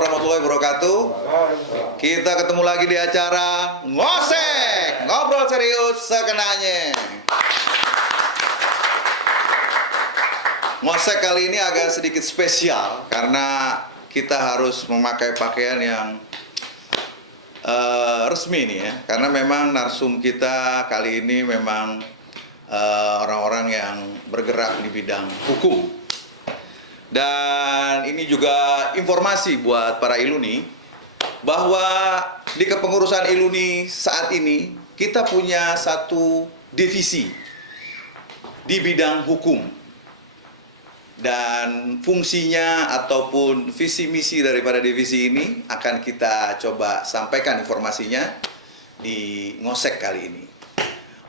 warahmatullahi wabarakatuh. Kita ketemu lagi di acara Ngosek, ngobrol serius sekenanya. Ngosek kali ini agak sedikit spesial karena kita harus memakai pakaian yang resmi nih ya. Karena memang narsum kita kali ini memang orang-orang yang bergerak di bidang hukum. Dan ini juga informasi buat para Iluni bahwa di kepengurusan Iluni saat ini kita punya satu divisi di bidang hukum. Dan fungsinya ataupun visi misi daripada divisi ini akan kita coba sampaikan informasinya di Ngosek kali ini.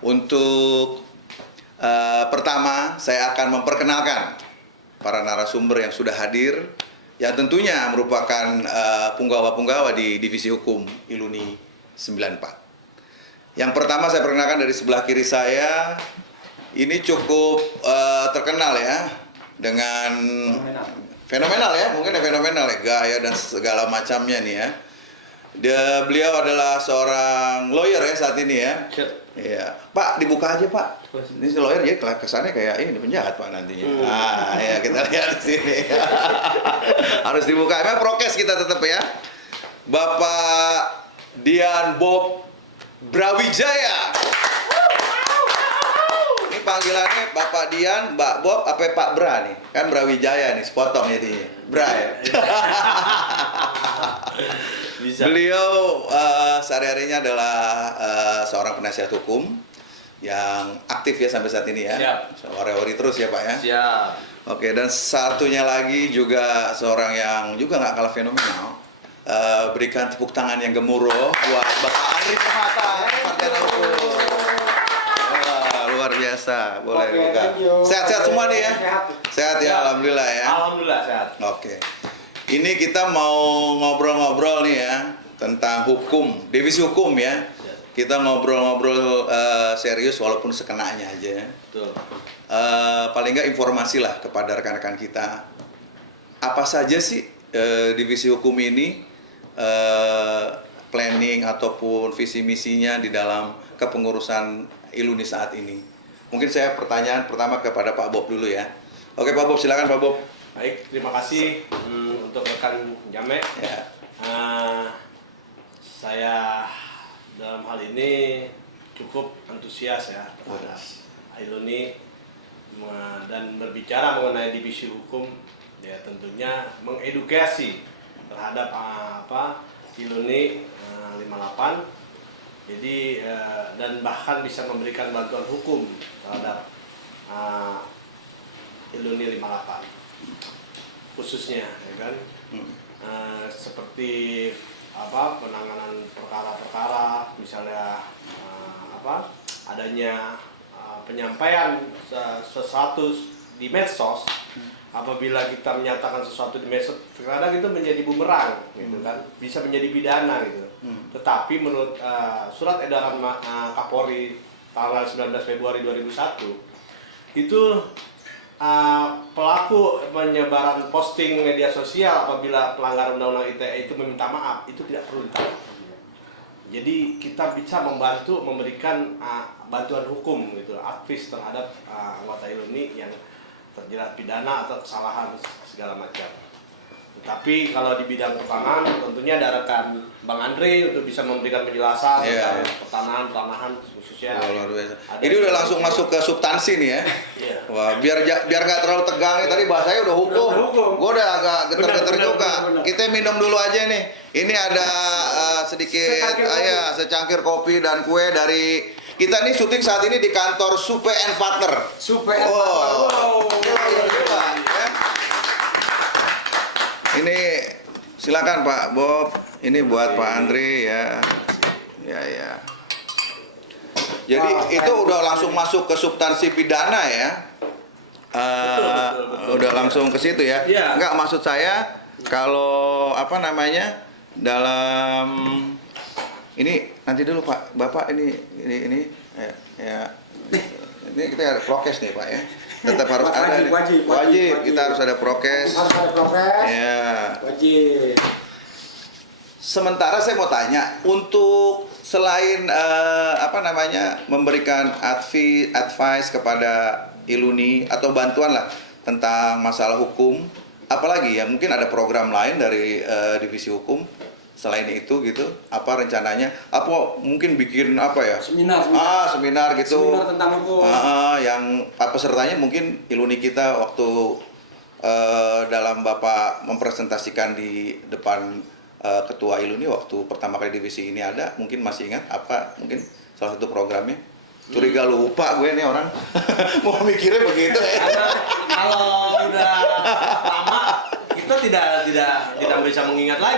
Untuk pertama saya akan memperkenalkan para narasumber yang sudah hadir, yang tentunya merupakan punggawa-punggawa di Divisi Hukum Iluni 94. Yang pertama saya perkenalkan dari sebelah kiri saya, ini cukup terkenal ya, dengan fenomenal ya, mungkin fenomenal ya, gaya dan segala macamnya nih ya. Beliau adalah seorang lawyer ya saat ini ya. Iya, Pak dibuka aja Pak. Ini si lawyer ya, kesannya kayak ini penjahat Pak nantinya. Nah, ya kita lihat di sini. Harus dibuka. Memang prokes kita tetap ya. Bapak Dian Bob Brawijaya. Ini panggilannya Bapak Dian, Mbak Bob, apa Pak Bra nih? Kan Brawijaya nih, sepotong jadinya. Bra ya. Bisa. Beliau sehari-harinya adalah seorang penasihat hukum yang aktif ya sampai saat ini ya. Siap. Ori-ori terus ya Pak ya. Siap. Oke, dan satunya lagi juga seorang yang juga nggak kalah fenomenal. Berikan tepuk tangan yang gemuruh buat Bapak Andri Pemata, Sarjana Hukum. Wah, luar biasa. Boleh buka. Sehat-sehat semua nih ya. Sehat ya, alhamdulillah ya. Alhamdulillah sehat. Oke. Ini kita mau ngobrol-ngobrol nih ya tentang hukum, divisi hukum ya. Kita ngobrol-ngobrol serius walaupun sekenanya aja. Betul. Paling nggak informasi lah kepada rekan-rekan kita. Apa saja sih divisi hukum ini, planning ataupun visi misinya di dalam kepengurusan Iluni saat ini. Mungkin saya pertanyaan pertama kepada Pak Bob dulu ya. Oke Pak Bob, silakan Pak Bob. Baik, terima kasih untuk rekan Jamek. Ya. Saya dalam hal ini cukup antusias ya terhadap Iluni dan berbicara mengenai divisi hukum ya tentunya mengedukasi terhadap Iluni 58. Jadi dan bahkan bisa memberikan bantuan hukum terhadap Iluni 58 khususnya ya kan. Seperti penanganan perkara-perkara misalnya adanya penyampaian sesuatu di medsos. Apabila kita menyatakan sesuatu di medsos kadang itu menjadi bumerang gitu kan, bisa menjadi pidana gitu. Tetapi menurut surat edaran Kapolri tanggal 19 Februari 2001 itu pelaku penyebaran posting media sosial apabila pelanggaran undang-undang ITE itu meminta maaf, itu tidak perlu ditangkap. Jadi kita bisa membantu memberikan bantuan hukum gitu, advis terhadap anggota Iluni yang terjerat pidana atau kesalahan segala macam. Tapi kalau di bidang pertanahan tentunya ada rekan Bang Andre untuk bisa memberikan penjelasan tentang pertanahan khususnya. Luar biasa. Ini udah langsung masuk ke substansi nih ya. Wah, biar nggak terlalu tegang nih, tadi bahasanya udah hukum. Gue udah agak geter-geter juga. Kita minum dulu aja nih. Ini ada sedikit secangkir kopi dan kue dari kita nih syuting saat ini di kantor Supe and Partner. Supe and Partner. Ini silakan Pak Bob. Ini buat Pak Andri ya. Ya. Jadi itu udah langsung masuk ke substansi pidana ya. Betul. Udah langsung ke situ ya. Enggak, maksud saya kalau dalam ini nanti dulu Pak, Bapak ini ya. Ini kita ada prokes nih Pak ya. Tetap harus wajib. Kita harus ada prokes. Harus ada prokes. Ya. Wajib. sementara saya mau tanya, untuk selain memberikan advice kepada Iluni atau bantuan lah tentang masalah hukum, apalagi ya mungkin ada program lain dari divisi hukum selain itu gitu, apa rencananya? Apa mungkin bikin apa ya? Seminar gitu. Seminar tentang hukum. Yang pesertanya mungkin Iluni kita waktu dalam Bapak mempresentasikan di depan Ketua Iluni waktu pertama kali divisi ini ada, mungkin masih ingat apa mungkin salah satu programnya? Curiga lupa gue nih orang. Mau mikirnya begitu ya. Karena kalau udah lama kita tidak bisa mengingat lagi.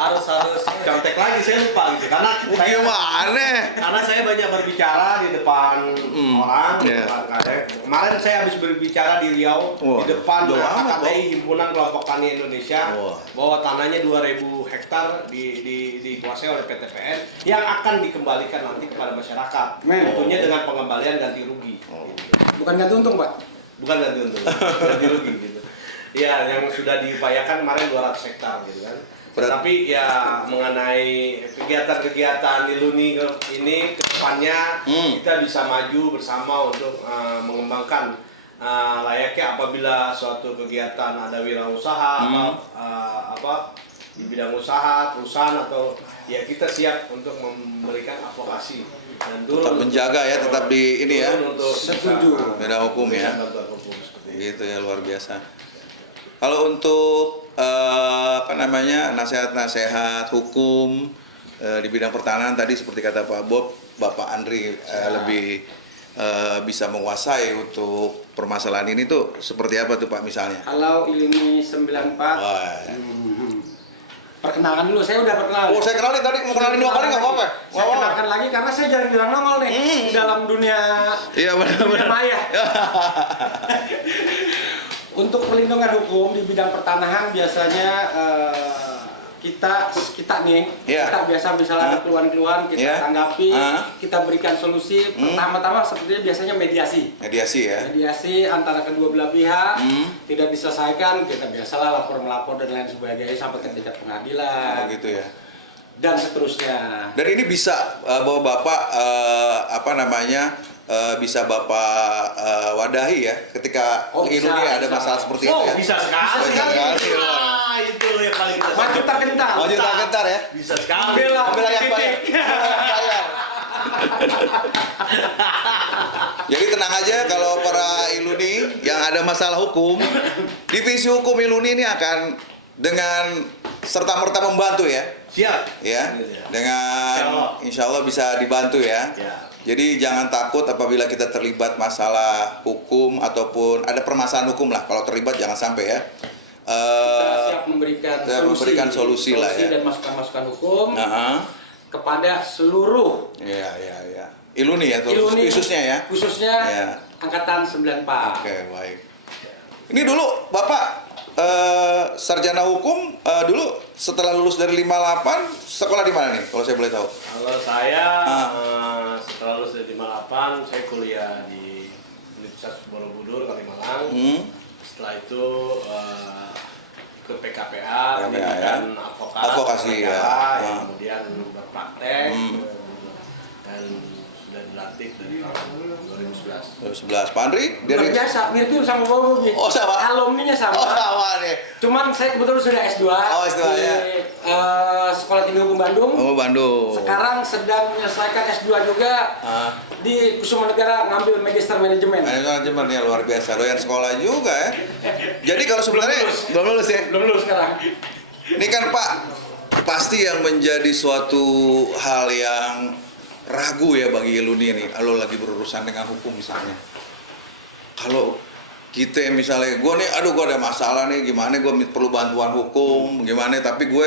harus contek lagi, saya lupa gitu. Karena saya banyak berbicara di depan orang, di depan kadek. Kemarin saya habis berbicara di Riau, di depan HKTI, Himpunan Kelompok Tani Indonesia, bahwa tanahnya 2.000 hektar dikuasai oleh PTPN yang akan dikembalikan nanti kepada masyarakat. Tentunya dengan pengembalian ganti rugi. Bukan ganti untung, Pak. Bukan ganti untung, ganti rugi gitu. Ya, yang sudah diupayakan kemarin 200 hektar gitu kan. Tapi ya mengenai kegiatan-kegiatan Iluni ini ke depannya kita bisa maju bersama untuk mengembangkan layaknya apabila suatu kegiatan ada wirausaha apa di bidang usaha, perusahaan atau ya kita siap untuk memberikan advokasi dan Tetap menjaga ya, tetap di ini ya. Setuju. Beda hukum ya. Gitu ya, luar biasa. Kalau untuk nasihat-nasihat hukum di bidang pertanahan tadi seperti kata Pak Bob, Bapak Andri lebih bisa menguasai untuk permasalahan ini tuh seperti apa tuh Pak misalnya? Kalau Iluni 94, perkenalkan dulu, saya udah perkenalan. Oh, saya kenalin tadi, mau kenalin 2 kali nggak apa-apa? Saya kenalkan lagi karena saya jarang nongol nih di dalam dunia, dunia maya. Untuk perlindungan hukum di bidang pertanahan biasanya kita biasa misalnya ada keluhan-keluhan kita tanggapi, kita berikan solusi. Pertama-tama sepertinya biasanya mediasi ya, mediasi antara kedua belah pihak. Tidak diselesaikan, kita biasalah lapor-melapor dan lain sebagainya sampai ke tingkat pengadilan gitu ya, dan seterusnya. Dan ini bisa bahwa Bapak bisa Bapak wadahi ya ketika Iluni ada masalah seperti itu ya. Bisa sekali. Itu yang paling kita maju tergentar ya. Bisa sekali. Ambil yang bayar. Jadi tenang aja kalau para Iluni yang ada masalah hukum, divisi hukum Iluni ini akan dengan serta-merta membantu ya. Siap. Ya. Dengan insya Allah bisa dibantu ya. Jadi jangan takut apabila kita terlibat masalah hukum ataupun ada permasalahan hukum lah. Kalau terlibat jangan sampai ya. Kita siap memberikan solusi lah ya. Dan masukan-masukan hukum kepada seluruh Iluni ya, khususnya ya. Khususnya angkatan 94. Oke, baik. Ini dulu Bapak sarjana hukum dulu setelah lulus dari 58 sekolah di mana nih kalau saya boleh tahu? Kalau saya setelah lulus dari 58 saya kuliah di Universitas Borobudur Kalimalang. Setelah itu ke PKPA pendidikan advokasi kemudian berpraktek dan sudah dilantik dari tahun 2011. Pak Andri? Luar biasa, mirip sama Bobo nih. Oh sama? Alumninya sama. Oh sama nih. Cuman saya kebetulan sudah S2 di Sekolah Tinggi Hukum Bandung. Oh Bandung. Sekarang sedang menyelesaikan S2 juga di Kusuma Negara, ngambil Magister Manajemen. Manajemen ya, luar biasa. Doyan sekolah juga ya. Jadi kalau sebenarnya belum lulus ya? Belum lulus sekarang. Ini kan Pak, pasti yang menjadi suatu hal yang ragu ya bagi Iluni ini, kalau lagi berurusan dengan hukum misalnya. Kalau kita misalnya, gue nih, gue ada masalah nih, gimana gue perlu bantuan hukum, gimana, tapi gue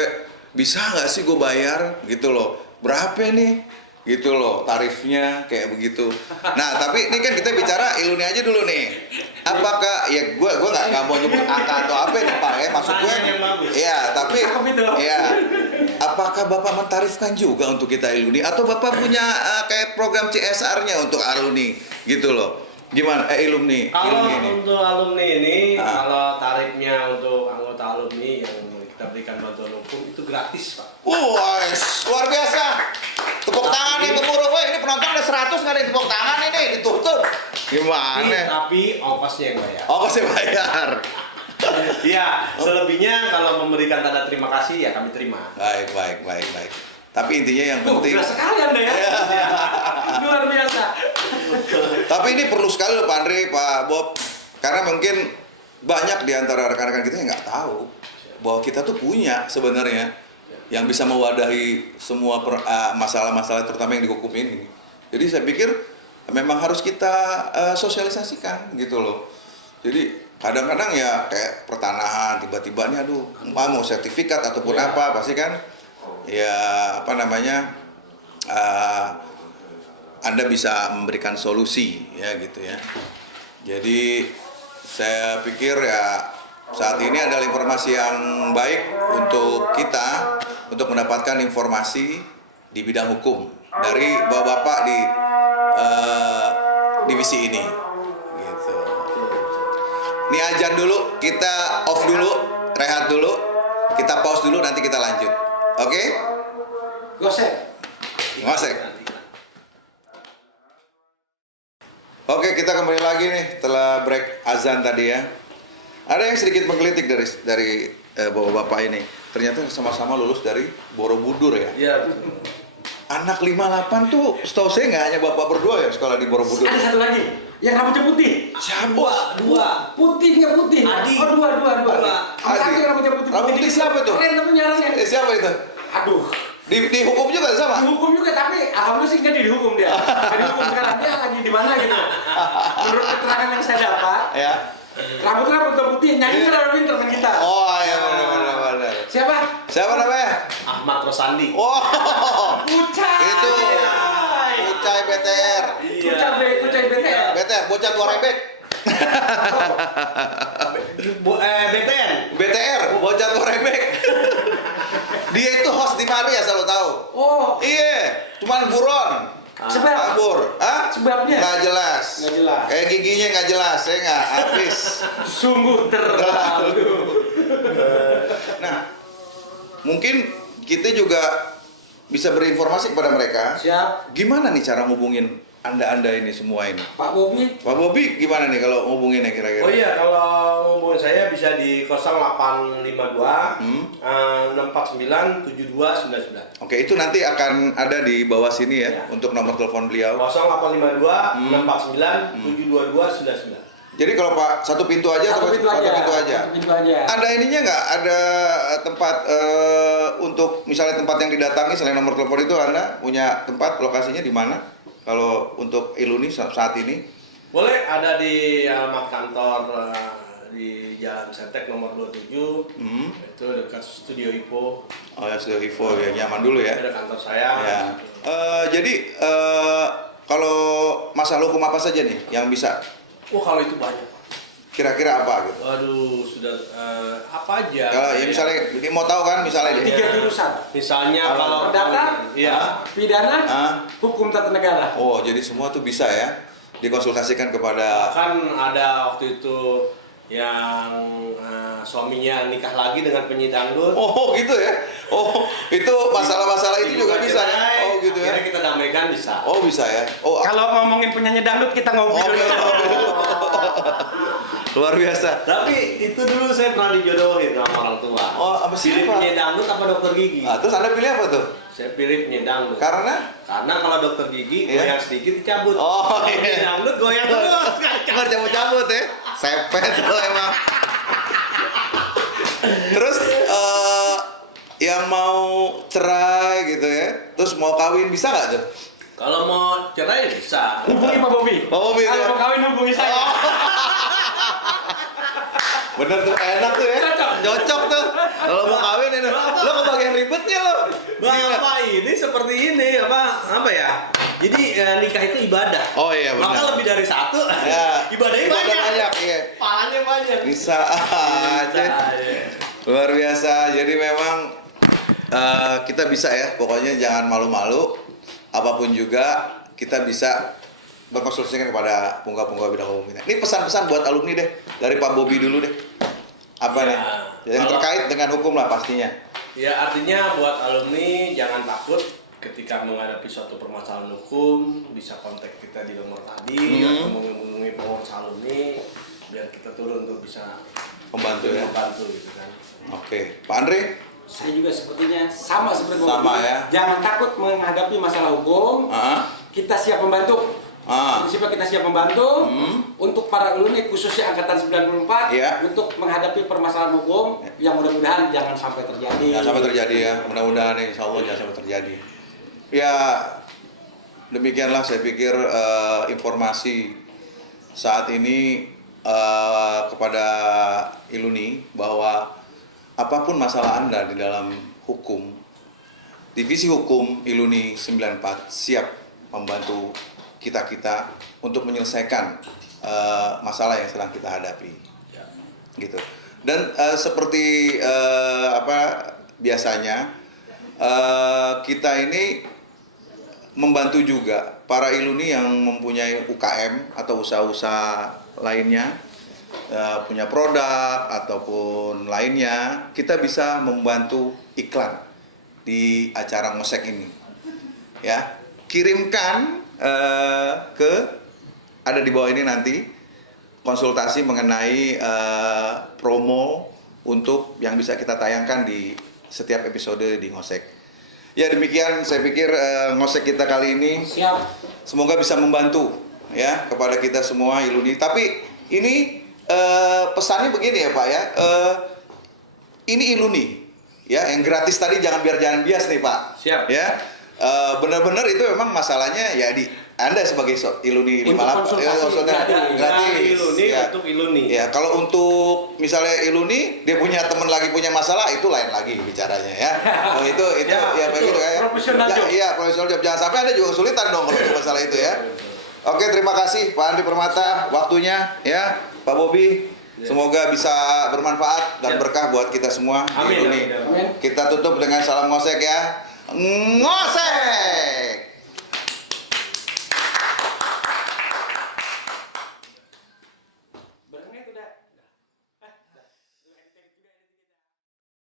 bisa nggak sih gue bayar, gitu loh, berapa nih, gitu loh, tarifnya, kayak begitu. Nah, tapi ini kan kita bicara Iluni aja dulu nih. Apakah, ya gue nggak mau nyebut angka atau apa nih Pak, ya, maksud gue, ya, tapi, ya, apakah Bapak mentarifkan juga untuk kita Iluni, atau Bapak punya kayak program CSR-nya untuk alumni, gitu loh? Gimana? Iluni. Kalau Iluni ini. untuk alumni ini, kalau tarifnya untuk anggota alumni yang kita berikan memberikan bantuan hukum itu gratis, Pak. Wah, luar biasa. Tepuk tangan nih gemuruh. Wah, ini penonton ada 100 nggak ada tepuk tangan ini, ditutup. Gimana? Tapi ongkosnya yang bayar. Oh, saya bayar. Iya, selebihnya kalau memberikan tanda terima kasih ya kami terima. Baik. Tapi intinya yang penting. Berat sekali Anda ya. Luar biasa. Tapi ini perlu sekali loh Pak Andre, Pak Bob. Karena mungkin banyak di antara rekan-rekan kita yang nggak tahu bahwa kita tuh punya sebenarnya yang bisa mewadahi semua masalah-masalah terutama yang di hukum ini. Jadi saya pikir memang harus kita sosialisasikan gitu loh. Jadi kadang-kadang ya kayak pertanahan tiba-tiba nih aduh mau sertifikat ataupun apa pasti kan ya apa namanya Anda bisa memberikan solusi ya gitu ya. Jadi saya pikir ya saat ini adalah informasi yang baik untuk kita untuk mendapatkan informasi di bidang hukum dari bapak-bapak di divisi ini. Gitu. Ini ajan dulu, kita off dulu, rehat dulu, kita pause dulu, nanti kita lanjut. Oke? Gosek. Oke, kita kembali lagi nih setelah break azan tadi ya. Ada yang sedikit menggelitik dari bapak-bapak ini. Ternyata sama-sama lulus dari Borobudur ya. Iya. Anak 58 tuh setahu saya nggak hanya bapak berdua ya sekolah di Borobudur. Ada satu lagi yang rambutnya putih. Siapa? Dua. Putihnya putih. Adi. Oh, dua. Ada satu yang rambutnya putih. Rambut putih siapa tuh? Keren namanya orangnya. Siapa itu? Aduh. Di hukum juga sama? Dihukum juga, tapi alhamdulillah sih nggak dihukum dia. Nggak dihukum sekarang, dia lagi di mana gitu. Menurut keterangan yang saya dapat, Ya. rambutnya putih, nyanyi rambut pinter sama kita. Oh iya benar. Siapa namanya? Ahmad Rosandi. Oh. Pucai. Itu. Pucai BTR. Pucai BTR. BTR bocah tua rebek. BTN. BTR bocah tua rebek. Dia itu host di mana ya selalu tahu. Oh. Iya, cuman buron. Sebab. Kabur. Hah? Sebabnya? Nggak jelas. Nggak jelas. Kayak giginya nggak jelas, saya nggak habis. Sungguh terlalu. Nah, mungkin kita juga bisa berinformasi kepada mereka. Siap. Gimana nih cara ngubungin Anda ini semua ini? Pak Bobi. Pak Bobi gimana nih kalau ngubunginnya kira-kira? Oh iya, kalau hubungan saya bisa di 0852 649 7299. Oke, itu nanti akan ada di bawah sini ya, untuk nomor telepon beliau. 0852 649 722 99. Jadi kalau Pak satu pintu aja atau Satu pintu aja. Ada ininya nggak? Ada tempat untuk misalnya tempat yang didatangi selain nomor telepon itu Anda punya tempat lokasinya di mana? Kalau untuk Iluni saat ini? Boleh ada di alamat kantor di Jalan Setek nomor 27. Itu dekat Studio Ipo. Oh ya, Studio Ipo ya, nyaman dulu ya. Ada kantor saya. Ya. Jadi kalau masalah hukum apa saja nih yang bisa? Oh, kalau itu banyak. Kira-kira apa gitu? Aduh, sudah apa aja? Kalau ya misalnya ini mau tahu kan misalnya deh. 3 jurusan. Misalnya kalau Perdata, iya, pidana, Ah. hukum tata negara. Oh, jadi semua tuh bisa ya dikonsultasikan kepada. kan ada waktu itu yang suaminya nikah lagi dengan penyanyi dangdut. Oh, gitu ya. Oh, itu masalah-masalah itu juga bisa ya. Cerai, Oh, gitu ya. akhirnya kita damaikan bisa. Oh, bisa ya. Oh, Kalau ngomongin penyanyi dangdut kita ngopi dulu. luar biasa. Tapi itu dulu saya pernah dijodohin sama orang tua. Oh, apa Pilih siapa? penyanyi dangdut apa dokter gigi? Nah, terus Anda pilih apa tuh? Saya pilih penyanyi dangdut. Karena Karena kalau dokter gigi Iya. goyang sedikit dicabut. Oh, Kalau iya. penyanyi dangdut goyang terus. nggak cabut-cabut ya. Sepet lo emang. Terus yang mau cerai gitu ya, terus mau kawin bisa nggak tuh? Kalau mau cerai bisa. Hubungi Pak Bobi. Pak Bobi, Kalau ya. mau kawin hubungi saya. Bener tuh, enak tuh ya. Cocok tuh. Kalau mau kawin ini, lo kebagian ribetnya lo. Bapak ini seperti ini apa ya? Jadi nikah itu ibadah. Oh iya benar. Maka lebih dari satu. Ya. Ibadahnya Ibadah banyak. iya. Pahalanya banyak. Bisa aja. Luar biasa. Jadi memang kita bisa ya. Pokoknya jangan malu-malu. Apapun juga kita bisa berkonsultasikan kepada punggawa-punggawa bidang hukum kita. Ini pesan-pesan buat alumni deh. Dari Pak Bobi dulu deh. Apa nih? Yang terkait dengan hukum lah pastinya. Ya artinya buat alumni jangan takut ketika menghadapi suatu permasalahan hukum, bisa kontak kita di nomor tadi atau menghubungi pengurus alumni biar kita turun untuk bisa Membantu ya. membantu gitu kan. Oke, Pak Andre? Saya juga sepertinya sama seperti Bang Sama Bobi. ya. Jangan takut menghadapi masalah hukum. Kita siap membantu. Prinsipnya kita siap membantu untuk para alumni khususnya angkatan 94 untuk menghadapi permasalahan hukum yang mudah-mudahan jangan sampai terjadi. Jangan sampai terjadi ya, mudah-mudahan insya Allah jangan sampai terjadi. Ya demikianlah saya pikir informasi saat ini kepada Iluni bahwa apapun masalah Anda di dalam hukum, Divisi Hukum Iluni 94 siap membantu kita untuk menyelesaikan masalah yang sedang kita hadapi, gitu. Dan seperti biasanya kita ini membantu juga para Iluni yang mempunyai UKM atau usaha-usaha lainnya, punya produk ataupun lainnya, kita bisa membantu iklan di acara ngosek ini, ya. Kirimkan ada di bawah ini nanti konsultasi mengenai promo untuk yang bisa kita tayangkan di setiap episode di ngosek. Ya demikian saya pikir ngosek kita kali ini. Siap. Semoga bisa membantu ya kepada kita semua Iluni. Tapi ini pesannya begini ya Pak ya. Ini Iluni ya, yang gratis tadi jangan bias nih Pak. Siap. Ya. Benar-benar itu memang masalahnya ya di Anda sebagai Iluni 58 gratis. Iluni Ya. untuk Iluni. Ya, kalau untuk misalnya Iluni dia punya teman lagi punya masalah itu lain lagi bicaranya ya. Oh, itu ya begitu ya. Profesional job. Iya, profesional job. Jangan sampai Anda juga kesulitan dong kalau untuk masalah itu ya. Oke, terima kasih Pak Andi Permata waktunya ya. Pak Bobi, semoga bisa bermanfaat dan berkah buat kita semua di Iluni. Kita tutup dengan salam ngosek ya. Ngosek!